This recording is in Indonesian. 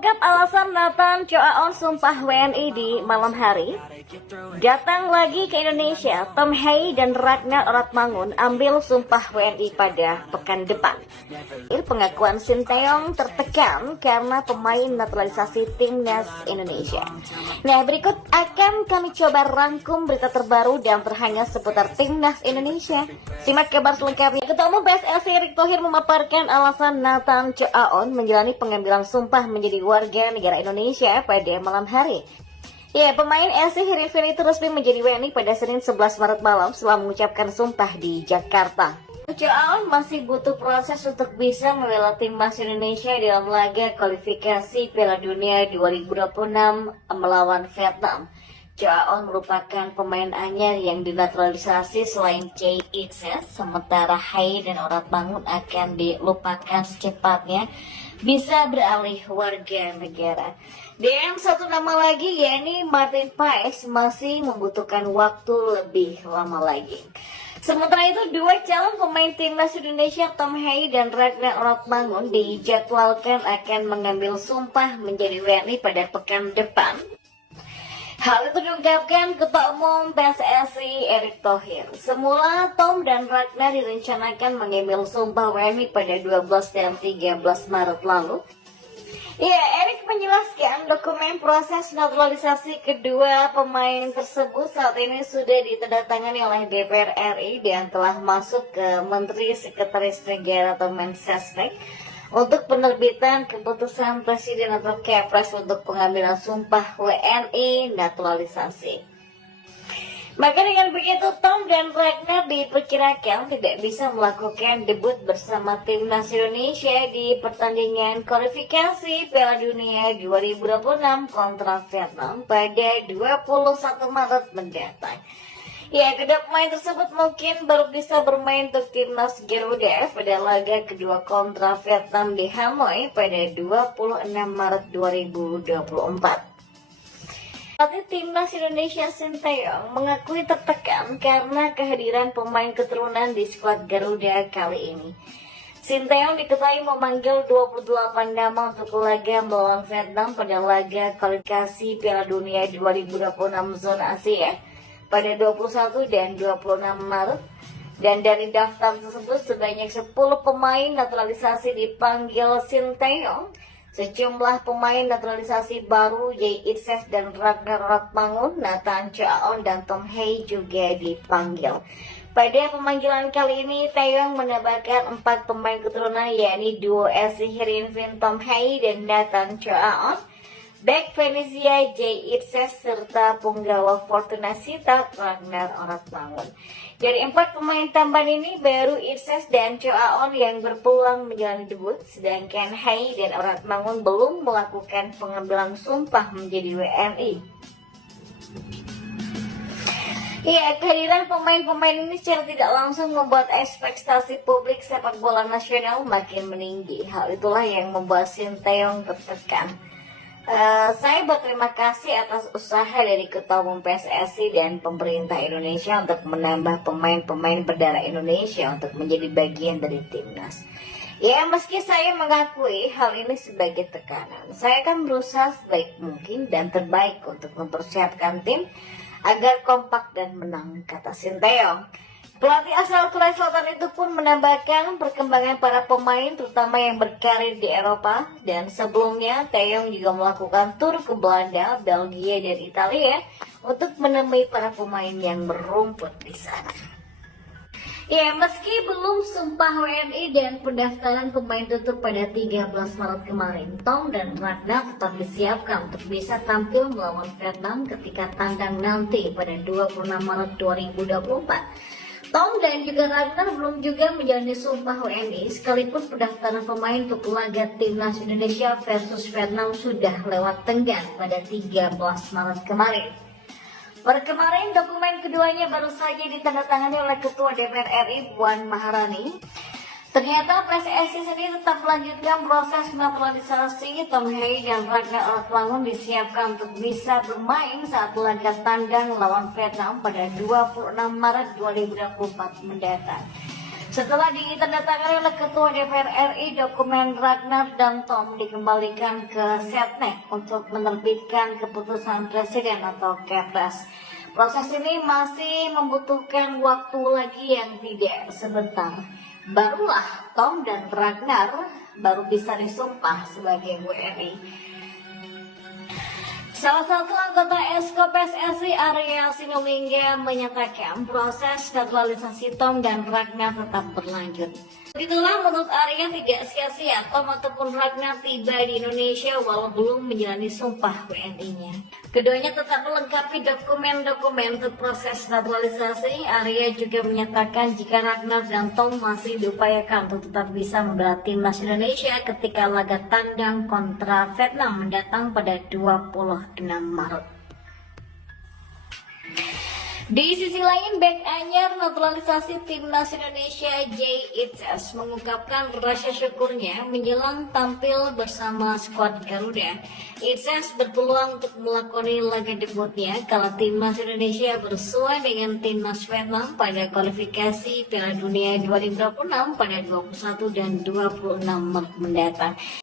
Terungkap alasan Nathan Choaon sumpah WNI di malam hari. Datang lagi ke Indonesia, Tom Hei dan Ragnar Oratmangun ambil sumpah WNI pada pekan depan. Pengakuan Sinteyong tertekan karena pemain naturalisasi timnas Indonesia. Nah, berikut akan kami coba rangkum berita terbaru dan terhangat seputar timnas Indonesia. Simak kabar selengkapnya. Ketua Umum PSSI Erick Thohir memaparkan alasan Nathan Choaon menjalani pengambilan sumpah menjadi warga negara Indonesia pada malam hari. Ya, pemain SC Heerenveen itu resmi menjadi WNI pada Senin 11 Maret malam setelah mengucapkan sumpah di Jakarta. Choaon masih butuh proses untuk bisa membela timnas Indonesia dalam laga kualifikasi Piala Dunia 2026 melawan Vietnam. Choaon merupakan pemain anyar yang dinaturalisasi selain JXS, sementara Hei dan Oratmangun akan dilupakan secepatnya bisa beralih warga negara. Dan satu nama lagi yakni Martin Paes masih membutuhkan waktu lebih lama lagi. Sementara itu, dua calon pemain timnas Indonesia Tom Hei dan Ragnar Oratmangun dijadwalkan akan mengambil sumpah menjadi WNI pada pekan depan. Hal itu diungkapkan Ketua Umum PSSI Erick Thohir. Semula Tom dan Ragnar direncanakan mengambil sumpah WNI pada 12 dan 13 Maret lalu. Ya, Erick menjelaskan dokumen proses naturalisasi kedua pemain tersebut saat ini sudah ditandatangani oleh DPR RI dan telah masuk ke Menteri Sekretaris Negara atau Mensesnek untuk penerbitan keputusan Presiden atau Kepres untuk pengambilan sumpah WNI naturalisasi. Maka dengan begitu, Tom dan Ragnar diperkirakan tidak bisa melakukan debut bersama timnas Indonesia di pertandingan kualifikasi Piala Dunia 2026 kontra Vietnam pada 21 Maret mendatang. Ya, kedua pemain tersebut mungkin baru bisa bermain untuk timnas Garuda pada laga kedua kontra Vietnam di Hanoi pada 26 Maret 2024. Pelatih timnas Indonesia Sinteyong mengakui tertekan karena kehadiran pemain keturunan di skuad Garuda kali ini. Sinteyong diketahui memanggil 28 nama untuk laga melawan Vietnam pada laga kualifikasi Piala Dunia 2026 zona Asia pada 21 dan 26 Maret. Dan dari daftar tersebut sebanyak 10 pemain naturalisasi dipanggil Sinteyong. Sejumlah pemain naturalisasi baru JXS dan Ragnar Oratmangun, Nathan Choaon dan Tom Hei juga dipanggil. Pada pemanggilan kali ini, Taeyong menambahkan 4 pemain keturunan yakni duo SC Heerenveen Tom Hei dan Nathan Choaon, bek Venezia JXS serta punggawa Fortuna Sittard Ragnar Oratmangun. Dari 4 pemain tambahan ini, baru Itses dan Choaon yang berpeluang menjalani debut, sedangkan Hei dan Oratmangun belum melakukan pengambilan sumpah menjadi WNI. Ya, kehadiran pemain-pemain ini secara tidak langsung membuat ekspektasi publik sepak bola nasional makin meninggi. Hal itulah yang membuat Sinteyong tertekan. Saya berterima kasih atas usaha dari Ketua Umum PSSI dan pemerintah Indonesia untuk menambah pemain-pemain berdarah Indonesia untuk menjadi bagian dari timnas. Ya, meski saya mengakui hal ini sebagai tekanan, saya akan berusaha sebaik mungkin dan terbaik untuk mempersiapkan tim agar kompak dan menang, kata Sinteyong. Pelatih asal Korea Selatan itu pun menambahkan perkembangan para pemain terutama yang berkarir di Eropa, dan sebelumnya Taeyong juga melakukan tur ke Belanda, Belgia dan Italia untuk menemui para pemain yang merumput di sana. Ya, meski belum sumpah WNI dan pendaftaran pemain tutup pada 13 Maret kemarin, Tom dan Ragnar tetap disiapkan untuk bisa tampil melawan Vietnam ketika tandang nanti pada 26 Maret 2024. Tom dan juga Ragnar belum juga menjalani sumpah WNI sekalipun pendaftaran pemain untuk laga timnas Indonesia versus Vietnam sudah lewat tenggang pada 13 Maret kemarin. Per kemarin dokumen keduanya baru saja ditandatangani oleh Ketua DPR RI Puan Maharani. Ternyata PSSI sendiri tetap melanjutkan proses naturalisasi. Tom Hei dan Ragnar Oratmangun disiapkan untuk bisa bermain saat laga tandang lawan Vietnam pada 26 Maret 2024 mendatang. Setelah ditandatangani oleh Ketua DPR RI, dokumen Ragnar dan Tom dikembalikan ke Setnek untuk menerbitkan keputusan Presiden atau Kepres. Proses ini masih membutuhkan waktu lagi yang tidak sebentar. Barulah Tom dan Ragnar baru bisa disumpah sebagai WNI. Salah satu anggota Esko PSSI Arya Sinulinga menyatakan proses naturalisasi Tom dan Ragnar tetap berlanjut. Begitulah menurut Arya tidak sia-sia Tom ataupun Ragnar tiba di Indonesia walau belum menjalani sumpah WNI-nya. Keduanya tetap melengkapi dokumen-dokumen untuk proses naturalisasi. Arya juga menyatakan jika Ragnar dan Tom masih diupayakan untuk tetap bisa membela timnas Indonesia ketika laga tandang kontra Vietnam mendatang pada 26 Maret. Di sisi lain, bek anyar naturalisasi timnas Indonesia Jay Itzes mengungkapkan rasa syukurnya menjelang tampil bersama skuad Garuda. Itzes berpeluang untuk melakoni laga debutnya kala timnas Indonesia bersua dengan timnas Vietnam pada kualifikasi Piala Dunia 2026 pada 21 dan 26 Maret mendatang.